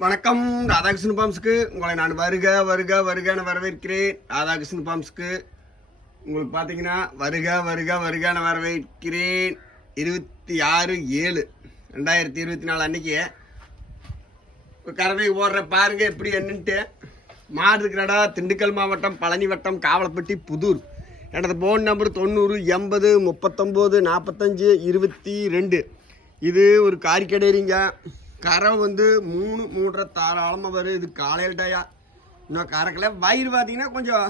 வணக்கம். ராதாகிருஷ்ணன் பாம்ஸுக்கு உங்களை நான் வருக வருக வருகன்னு வரவேற்கிறேன். ராதாகிருஷ்ணன் பாம்ஸுக்கு உங்களுக்கு பார்த்தீங்கன்னா வருக வருக வருகன்னு வரவேற்கிறேன். இருபத்தி ஆறு ஏழு. ரெண்டாயிரத்தி இருபத்தி நாலு அன்னைக்கு ஒரு கறவை ஓடுற பாருங்க எப்படி என்னன்ட்டு. மாடு இருக்கிறடா திண்டுக்கல் மாவட்டம் பழனி வட்டம் காவலப்பட்டி புதூர். எனது ஃபோன் நம்பர் தொண்ணூறு எண்பது முப்பத்தொம்போது நாற்பத்தஞ்சு இருபத்தி ரெண்டு. இது ஒரு காரிக்கடைரிங்க கரை வந்து மூணு மூன்றரை தாராளமாக வரும். இது காலையில் டயா. இன்னும் கறக்கல. வயிறு பார்த்தீங்கன்னா கொஞ்சம்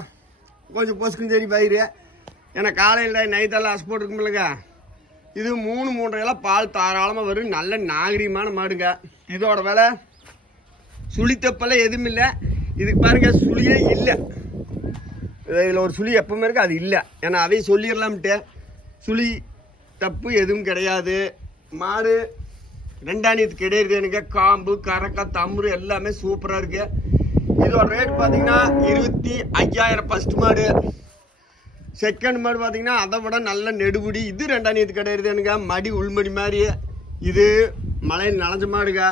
கொஞ்சம் பொசுக்கும் சரி வயிறு. ஏன்னா காலையில் நைட்டெல்லாம் அசு போட்டுருக்குமில்லங்க இது மூணு மூன்றையெல்லாம் பால் தாராளமாக வரும். நல்ல நாகரீகமான மாடுங்க. இதோட விலை சுழி தப்பெல்லாம் எதுவும் இல்லை. இதுக்கு பாருங்க சுழியே இல்லை. இதில் ஒரு சுழி எப்பவுமே இருக்குது அது இல்லை. ஏன்னா அதையும் சொல்லிடலாம்ட்டு. சுழி தப்பு எதுவும் கிடையாது. மாடு ரெண்டாயிரத்து கிடையாது இருக்குதுங்க காம்பு கரக்கா தம்புரு எல்லாமே சூப்பராக இருக்கு. இதோட ரேட் பார்த்தீங்கன்னா இருபத்தி ஐயாயிரம் ஃபஸ்ட் மாடு. செகண்ட் மாடு பார்த்தீங்கன்னா அதை விட நல்ல நெடுபுடி இது ரெண்டாயிரத்து கிடையாது எனக்கு. மடி உள்மடி மாதிரி. இது மலையில் நனைஞ்ச மாடுங்க.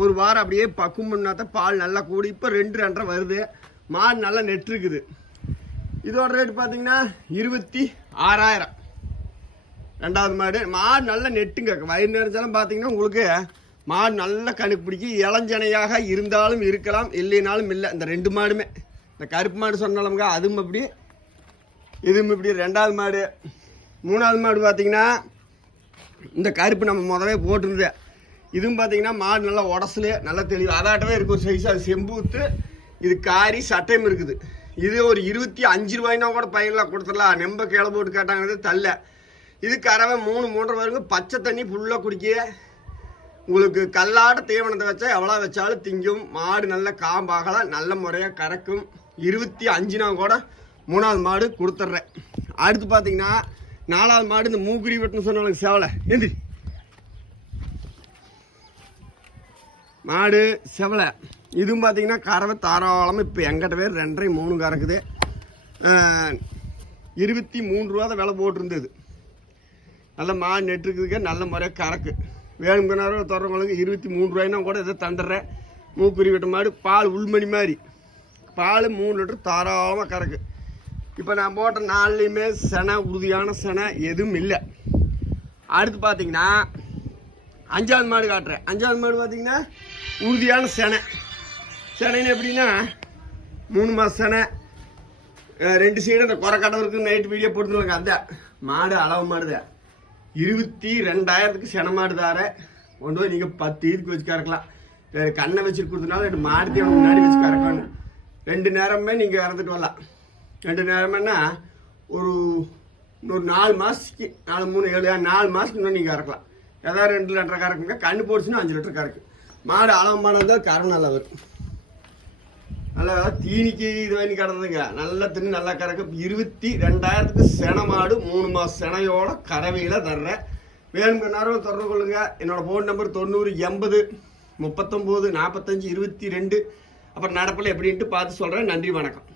ஒரு வாரம் அப்படியே பக்கம் பண்ணாதான் பால் நல்லா கூடி. இப்போ ரெண்டு ரெண்டரை வருது. மாடு நல்லா நெட்டுருக்குது. இதோட ரேட் பார்த்தீங்கன்னா இருபத்தி ஆறாயிரம். ரெண்டாவது மாடு. மாடு நல்ல நெட்டுங்க. வயிறு நிறைஞ்சாலும் பார்த்தீங்கன்னா உங்களுக்கு மாடு நல்லா கணக்கு பிடிக்கும் இளஞ்சனையாக இருந்தாலும் இருக்கலாம் இல்லைனாலும் இல்லை. இந்த ரெண்டு மாடுமே. இந்த கருப்பு மாடு சொன்னாலும்ங்க அதுவும் அப்படி இதுவும் இப்படி ரெண்டாவது மாடு. மூணாவது மாடு பார்த்தீங்கன்னா இந்த கருப்பு நம்ம முதவே போட்டிருந்தது. இதுவும் பார்த்தீங்கன்னா மாடு நல்லா உடசலு நல்லா தெளிவு. அதாட்டவே இருக்கு ஒரு சைஸ் அது செம்பூத்து இது காரி சட்டையும் இருக்குது. இது ஒரு இருபத்தி அஞ்சு ரூபாய்னா கூட பையன்லாம் கொடுத்துடலாம். நெம்ப கீழே போட்டு கேட்டாங்கிறது தள்ள இது கறவை மூணு மூன்றரை வரைக்கும் பச்சை தண்ணி ஃபுல்லாக குடிக்க உங்களுக்கு கல்லாட தீவனத்தை வச்சா எவ்வளோ வச்சாலும் திங்கும். மாடு நல்ல காம்பாகலாம் நல்ல முறையாக கறக்கும். இருபத்தி அஞ்சுனா கூட மூணாவது மாடு கொடுத்துட்றேன். அடுத்து பார்த்தீங்கன்னா நாலாவது மாடு இந்த மூக்குரி வெட்டுன்னு சொன்னவங்களுக்கு சேவலை. எந்திரி மாடு செவலை. இதுவும் பார்த்தீங்கன்னா கறவை தாராளமாக இப்போ எங்கிட்ட பேர் ரெண்டரை மூணு கறக்குது. இருபத்தி மூணு ரூபா தான் விலை போட்டிருந்தது. நல்ல மாடு நெட்டுருக்குதுக்கு நல்ல முறையாக கறக்கு. வேணுங்கிறனால தொடர்றவங்களுக்கு இருபத்தி மூணு ரூபாய்னா கூட இதை தந்துடுறேன். மூக்குரி விட்ட மாடு பால் உள்மணி மாதிரி. பால் மூணு லிட்டர் தாராளமாக கறக்கு. இப்போ நான் போட்ட நாள்லையுமே செனை உறுதியான செனை எதுவும் இல்லை. அடுத்து பார்த்தீங்கன்னா அஞ்சாவது மாடு காட்டுறேன். அஞ்சாவது மாடு பார்த்தீங்கன்னா உறுதியான செனை. செனைன்னு எப்படின்னா மூணு மாதம் செனை ரெண்டு சைடு அந்த குறை கடவுளுக்கு நைட்டு வீடியோ போட்டுருவாங்க அந்த மாடு அளவு மாடுதான். இருபத்தி ரெண்டாயிரத்துக்கு சென தார கொண்டு போய் நீங்கள் பத்து இதுக்கு வச்சு கறக்கலாம் வேறு கண்ணை வச்சு கொடுத்தனால ரெண்டு மாடு தீவனம் முன்னாடி வச்சு கறக்கணும் ரெண்டு நேரமே நீங்கள் இறந்துட்டு வரலாம். ரெண்டு நேரமேனா ஒரு இன்னொரு நாலு மாதத்துக்கு நாலு மூணு ஏழு நாலு மாதத்துக்கு இன்னும் நீங்கள் கறக்கலாம் ஏதாவது ரெண்டு லிட்டர் கறக்குங்க. கண்ணு போடுச்சுன்னா அஞ்சு லிட்டர் கறக்கு. மாடு அளவு மாடு இருந்தால் கரை நல்லா வரும் நல்லா தீனிக்கு இது பண்ணி கிடந்ததுங்க நல்லா தின்னு நல்லா கறக்கு. இருபத்தி ரெண்டாயிரத்துக்கு சென மாடு மூணு மாதம் செனையோட கறவையில் தர்றேன் வேணுங்கிற நேரம் தொடர்பு கொள்ளுங்க என்னோட ஃபோன் நம்பர் தொண்ணூறு எண்பது முப்பத்தொம்போது நாற்பத்தஞ்சு இருபத்தி ரெண்டு. அப்புறம் நடப்பில் எப்படின்ட்டு பார்த்து சொல்கிறேன் நன்றி வணக்கம்.